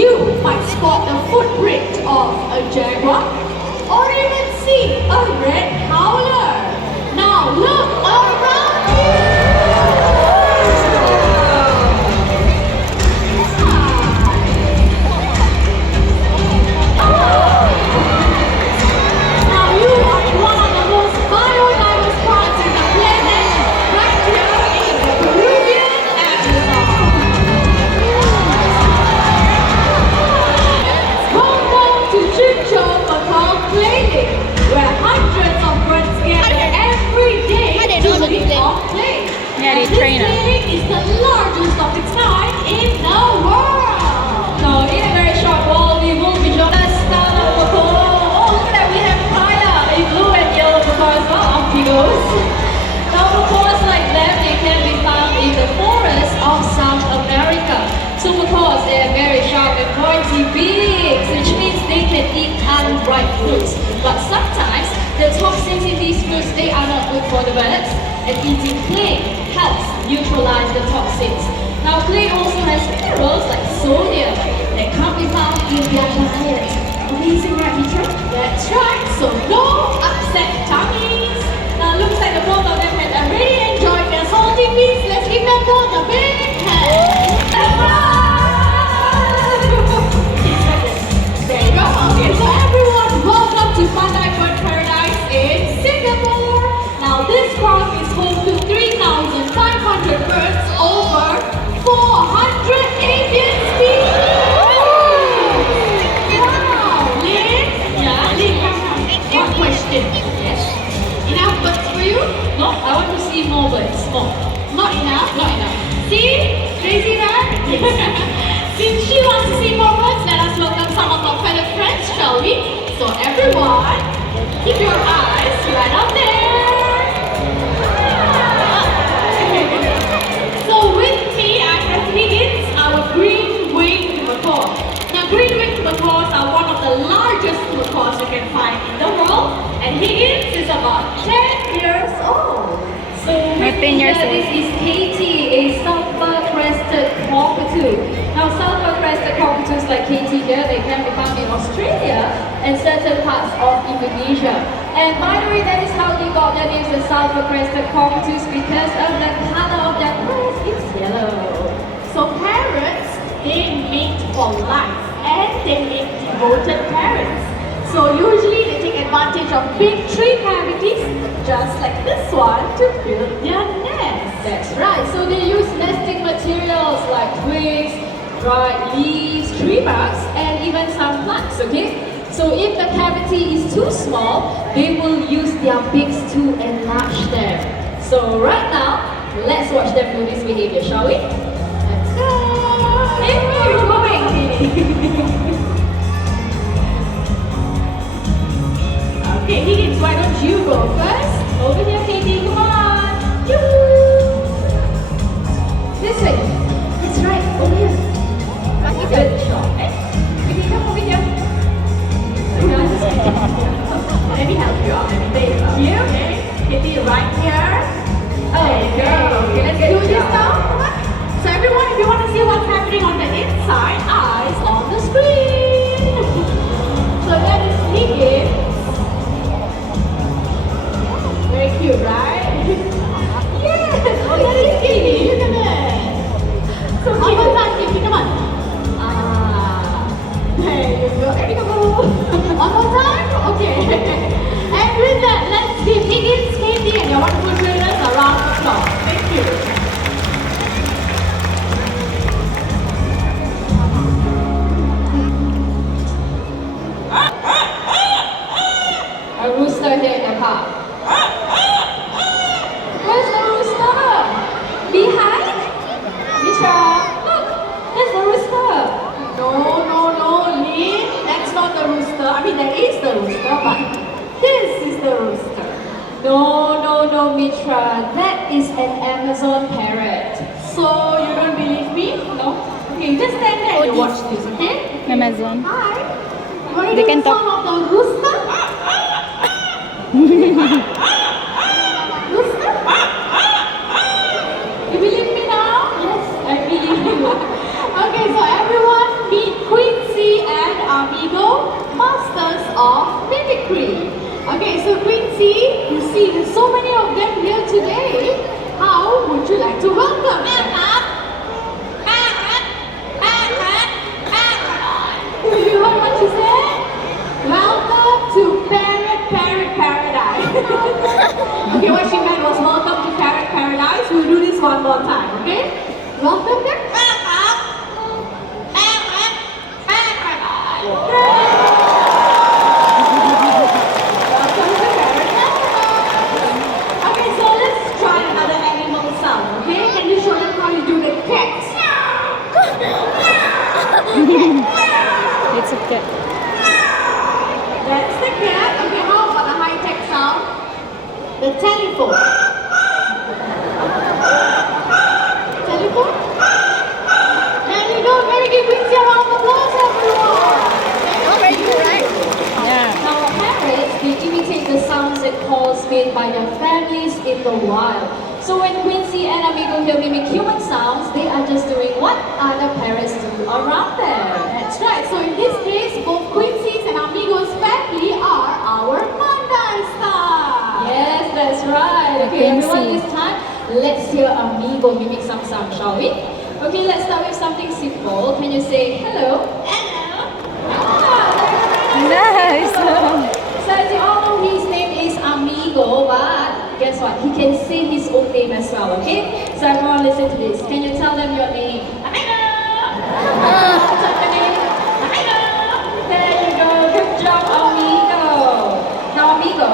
you might spot the footprint of a jaguar or even see a red howler. Now look around Now you are in one of the most biodiverse parts in the planet, right here in the Peruvian Amazon. Welcome to Chincho Macaw Playing, where hundreds of birds gather every day to live on play. Yeah, they And this train us. clinic is the largest of its kind in the world. Now, in a very short while, we will be joined by Stella Macaw. Oh, look at that, we have Kaya in blue and yellow macaw as well. Off he goes. Now, macaws like them, they can be found in the forests of South America. So macaws, they have very sharp and pointy beaks, which means they can eat unripe fruits. But sometimes, the toxins in these fruits, they are not good for the birds, and eating clay helps neutralize the toxins. Now, clay also has minerals like sodium that can't be found in their diet. Amazing, right, Mitra? That's right. So no upset tummies. Now, looks like the both of them had already enjoyed their salty feast. Let's give them both a big hand. There you go. Okay, so everyone, welcome to Pandai Bird Paradise in Singapore. Now, this park is home to 3,500 birds over 400 avian species. Wow, Lynn? Yeah, Lynn, one question. Yes. Enough birds for you? No, I want to see more birds. More. Not enough? Not enough. See? Crazy, right? Since she wants to see more birds, let us welcome some of our fellow friends, shall we? So everyone, keep your eyes right up there. So with me, I have Higgins, our green-winged macaw. Now, green-winged macaws are one of the largest macaws you can find in the world, and Higgins is about 10 years old. So with 10 me years here, old. this is Katie, a sulfur-crested cockatoo. Now, sulfur-crested cockatoos like Katie here, they can be found in Australia and certain parts of Indonesia. And by the way, that is how they got their names, the sulfur-crested cockatoos, because of the color of their crest. It's yellow. So parrots, they mate for life, and they make devoted parents. So usually they take advantage of big tree cavities, just like this one, to build their nest. That's right. So they use nesting materials like twigs, dried leaves, tree barks, and even some plants, okay? So if the cavity is too small, they will use their beaks to enlarge them. So right now, let's watch them do this behavior, shall we? Let's go! Hey, where are you going? Okay, Higgins, why don't you go first? Over here, Katie, come on! Yoo-hoo! This way. That's right, over here. Good job. Hey, Katie, come over here. Let me help you out. Thank you. Okay, Katie, right here. There you go. Okay, let's do this now. Come on. So everyone, if you want to see what's happening on the inside, eyes on the screen. So that is Higgins. Very cute, right? Yes! Oh, that is Katie. Look at that. So cute. One more time, Katie. Come on. There you go. There you go. One more time? Okay. And with that, let's give Higgins, Katie, and your wonderful trainers a round of applause. Thank you. A rooster here in the park. Where's the rooster? Behind? Mitra, look, there's the rooster. No, Lynn, that's not the rooster. I mean, that is the rooster, but this is the rooster. No, Mitra, that is an Amazon parrot. So, you don't believe me? No? Okay, just stand there and you watch this, okay? Amazon. Hi. You want to They do can the talk. sound of the rooster? Rooster? You believe me now? Yes, I believe you. Okay, so everyone meet Queen of mimicry. Okay, so Quincy, you see there's so many of them here today. How would you like to welcome them? You heard what she said? Welcome to Parrot Paradise. Okay, what she meant was welcome to Parrot Paradise. We'll do this one more time, okay? Welcome them. Welcome to Parrot Paradise. Okay, so let's try another animal sound, okay? Can you show them how you do the cat? It's a cat. That's the cat. Okay, how about the high-tech sound? The telephone. Telephone? There you go. Very good. Quincy, a round of applause, everyone. Very cool, right? Yeah. Now, parrots, they imitate the sounds and calls made by their families in the wild. So when Quincy and Amigo here mimic human sounds, they are just doing what other parrots do around them. That's right. So in this case, both Quincy's and Amigo's family are our Mandai style. Yes, that's right. Okay, everyone, Quincy. this time, let's hear Amigo mimic some sound, shall we? Okay, let's start with something simple. Can you say hello? Hello. Nice. So as you all know, his name is Amigo, but guess what? He can say his own name as well, okay? So everyone listen to this. Can you tell them your name? Amigo! What's up, your name? Amigo! There you go. Good job, Amigo. Now, Amigo,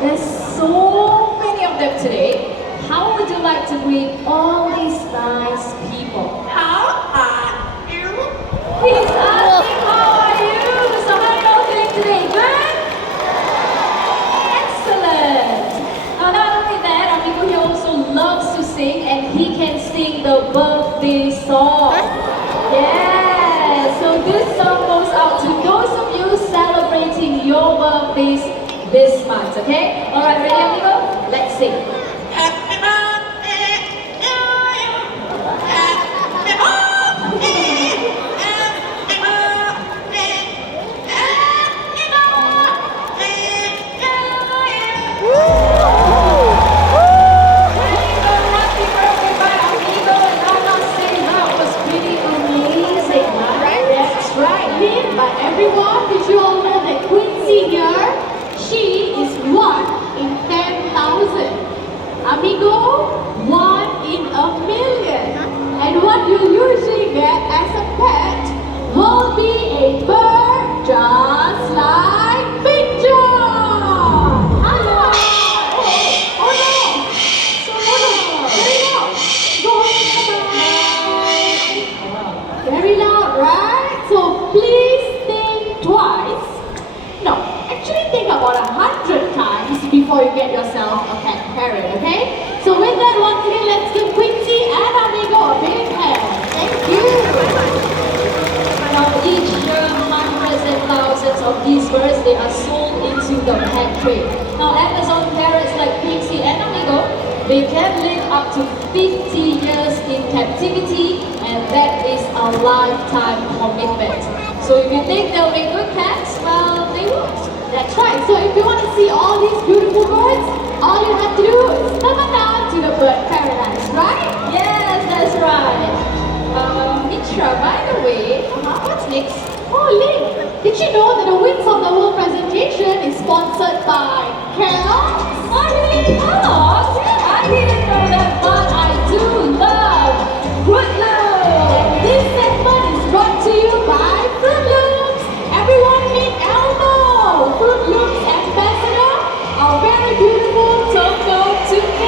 there's so many of them today. How would you like to greet all these nice people? How are you? He's asking how are you? So how are you all doing today? Good? Excellent. Now not only that, Amigo he also loves to sing and he can sing the birthday song. Yeah, so this song goes out to those of you celebrating your birthdays this month, okay? Alright, ready Amigo? Let's sing. But everyone, did you all know that Quincy here, she is 1 in 10,000. Amigo, 1 in a million. And what you usually get as a pet will be a bird just like Big John. Hello. Oh no. So no. Very loud, right? So please think twice. No, actually think about 100 times before you get yourself a pet parrot, okay? So with that, once again, let's give Quincy and Amigo a big hand. Thank you. Now each year, hundreds and thousands of these birds, they are sold into the pet trade. Now Amazon parrots like Quincy and Amigo, they can live up to 50 years in captivity, and that is a lifetime commitment. So if you think they'll make good pets, well, they won't. That's right. So if you want to see all these beautiful birds, all you have to do is come on down to the bird paradise, right? Yes, that's right. Mitra, by the way, what's next? Oh, Link, did you know that the winds of the world